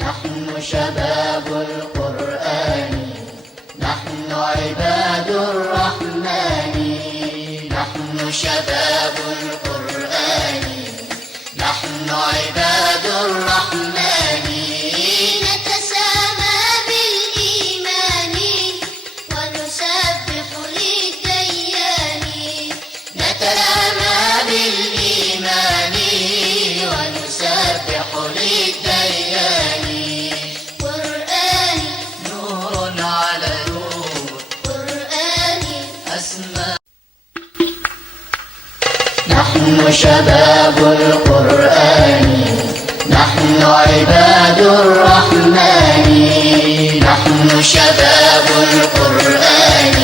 نحن شباب القرآن، نحن عباد الرحمن. نحن شباب القرآن، نحن عباد الرحمن. نتسامى بالإيمان ونسبح للديان. نتسامى بالإيمان ونسبح للديان. قرآن نور على نور، قرآن أسمى. نحن شباب القرآن، نحن عباد الرحمن. نحن شباب القرآن،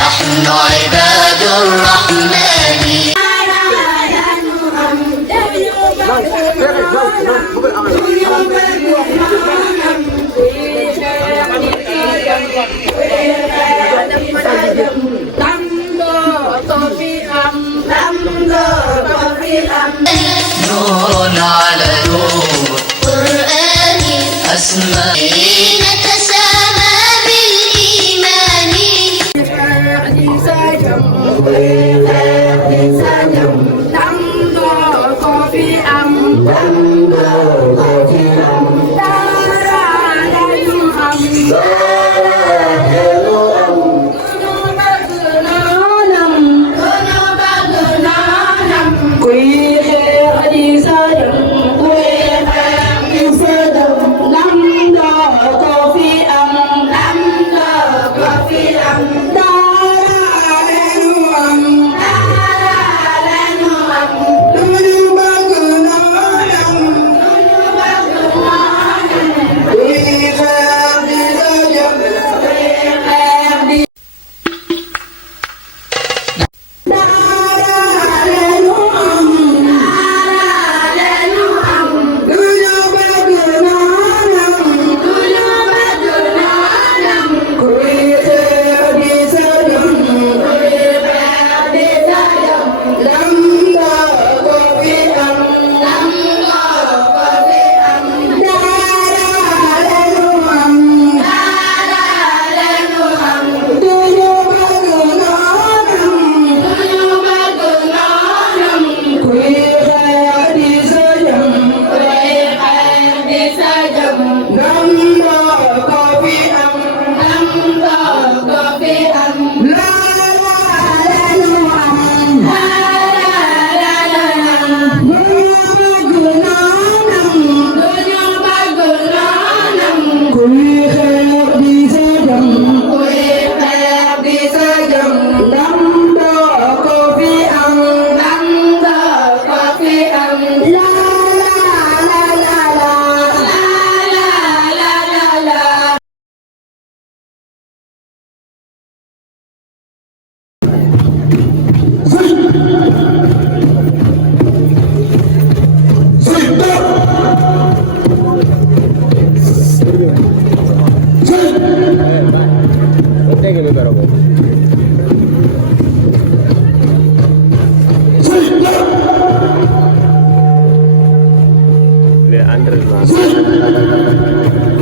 نحن عباد الرحمن. نور على نور، قرآن أسمى. نتسامى بالإيمان.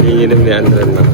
Ini demi antrenan.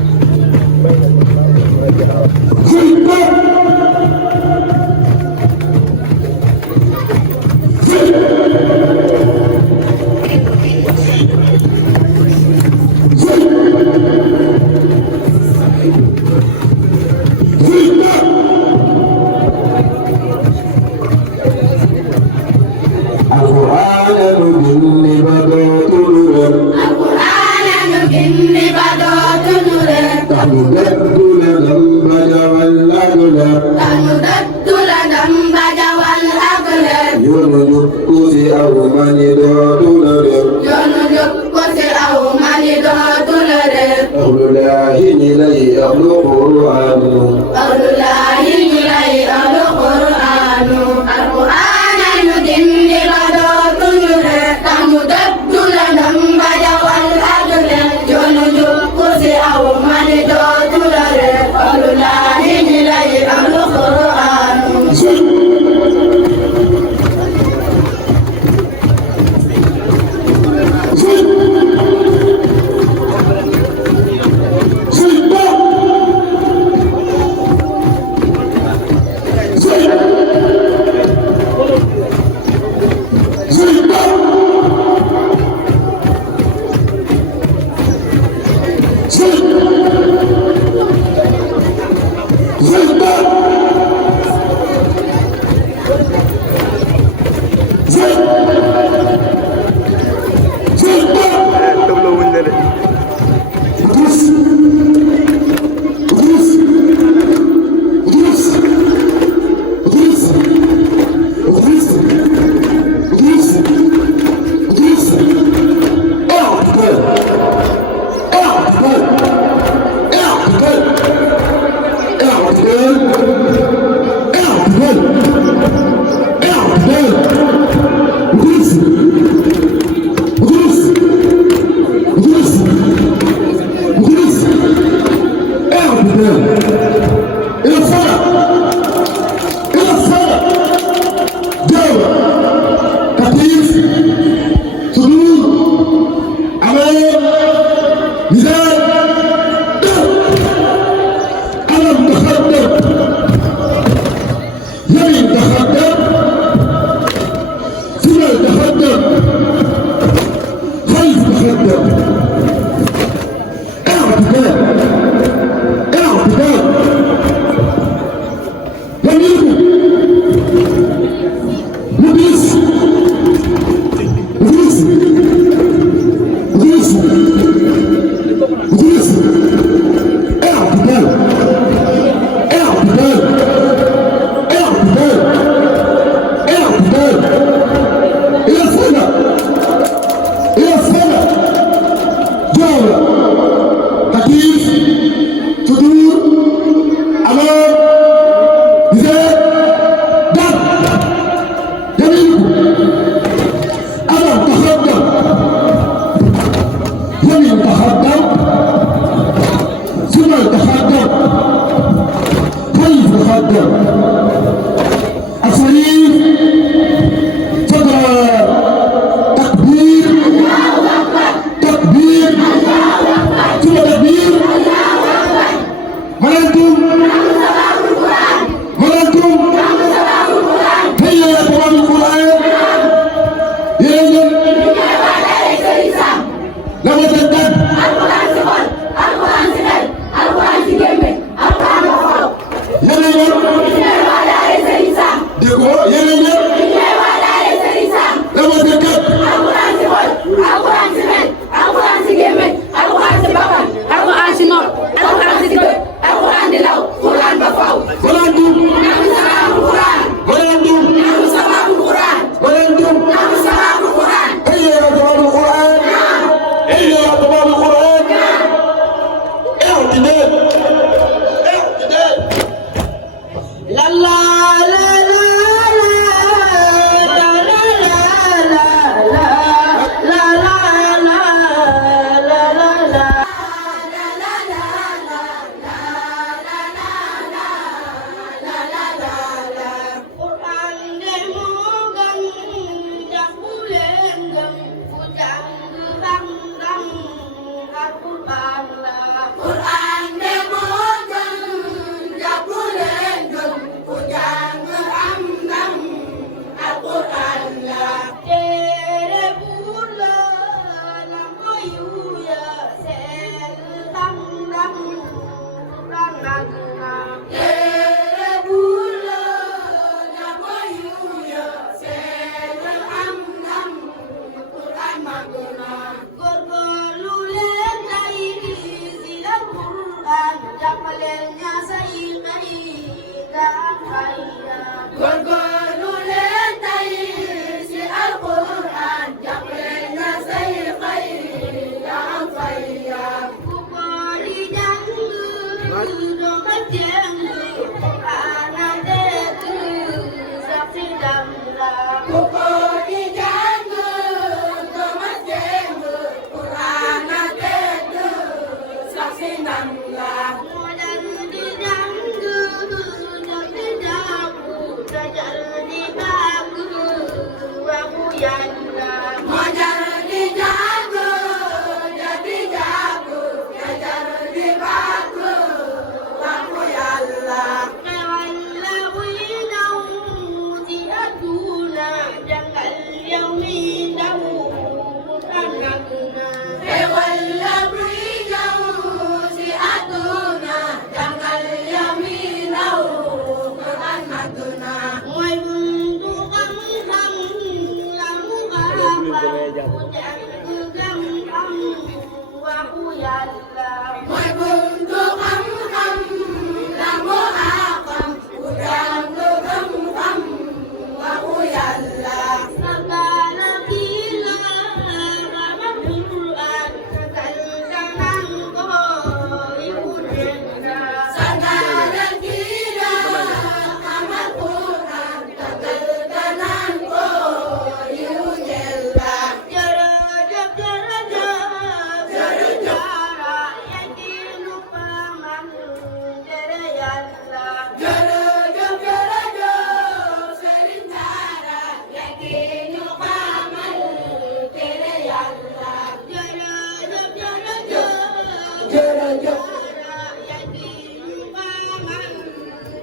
maguna góorgóorlu leen tey si la Quran jàppaleen ña say xëy nga am fayda góorgóorlu leen tey si Alquran jàppaleen ña say xëy nga am fayda ku ko di jàng doo ko jàng ana dégg sax si dam la ku ko di jàng doo ko jàng ana dégg sax si dam la moo jar di jàng ñoo di jaamu te jar di bàgg waxu Yàlla moo jar di jàng ñoo di jaamu te jar di bàgg waxu Yàlla xewal la wuy naw ci àdduna jàngal yow mi ndaw ànd na xewal la wuy naw ci àdduna jàngal yow mi ndaw ànd na mooy buntu xam-xam la mu xam ku jàng xam-xam waxu Yàlla mooy buntu xam-xam la mu xam ku jàng xam-xam waxu Yàlla sagala kila xama Quran sagal kanam ko ibu denda sagala kila xama Quran sagal kanam ko ibu denda jërëjëf jërëjëf jërëjëf yakinu paman jere Yàlla jërëjëf jërëjëf Sëriñ Daara yakinu paman jere Yàlla jërëjëf jërëjëf jërëjëf yakinu paman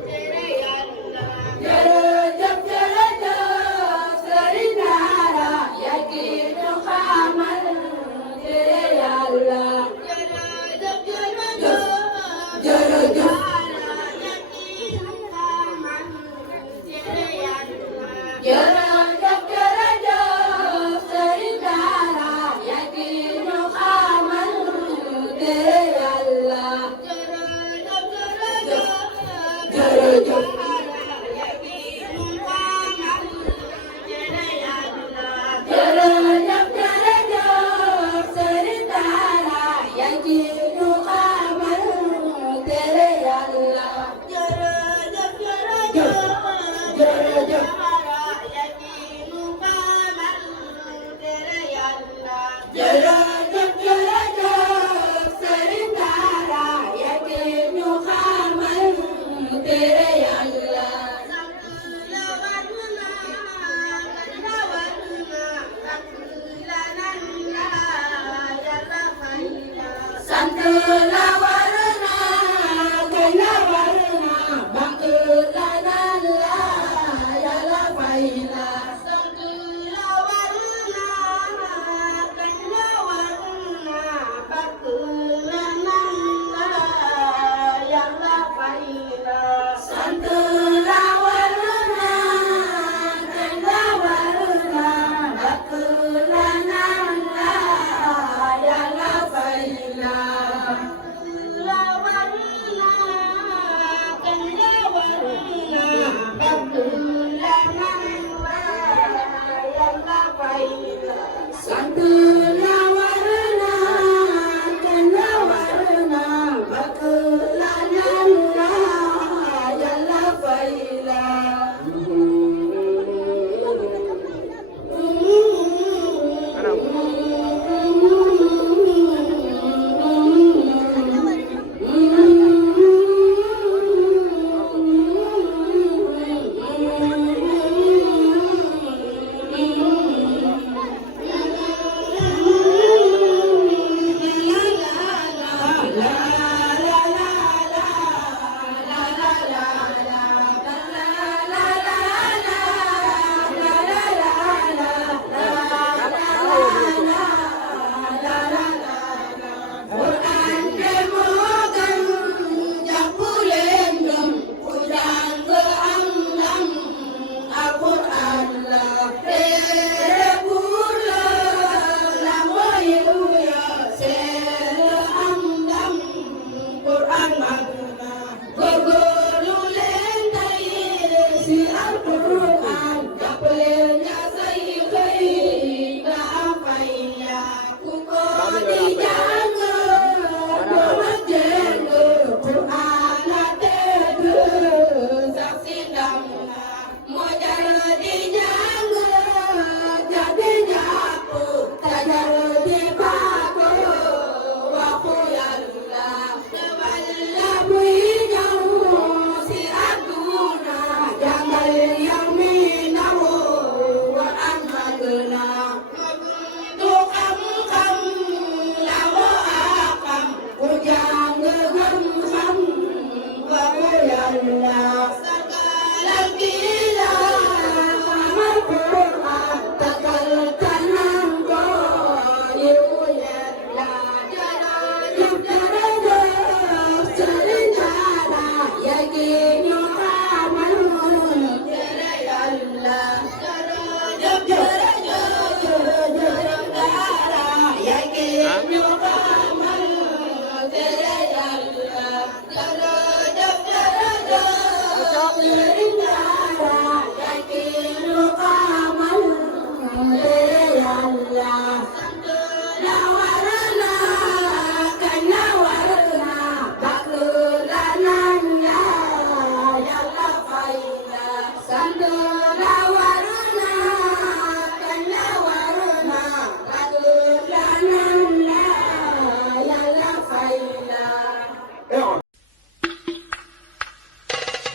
jere Yàlla jërëjëf jërëjëf Sëriñ Daara yakinu paman jere Yàlla jërëjëf jërëjëf jërëjëf yakinu paman jere Yàlla jërëjëf jërëjëf Sëriñ Daara yakinu paman jere Yàlla jërëjëf jërëjëf jërëjëf yakinu paman jere Yàlla jërëjëf jërëjëf Sëriñ Daara yakinu paman jere Yàlla jërëjëf jërëjëf jërëjëf yakinu paman jere Yàlla jërëjëf jërëjëf Sëriñ Daara yakinu paman jere Yàlla sant la war na kañ la war na sant la nan la Yàlla fay la sant la war na kañ la war na bàkk la nan la Yàlla fay la sant la war na kañ la war na bàkk la nan la Yàlla fay la sant la war na kañ la war na bàkk la nan la Yàlla fay la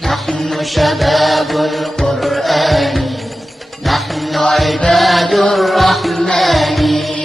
نحن شباب القرآن، نحن عباد الرحمن.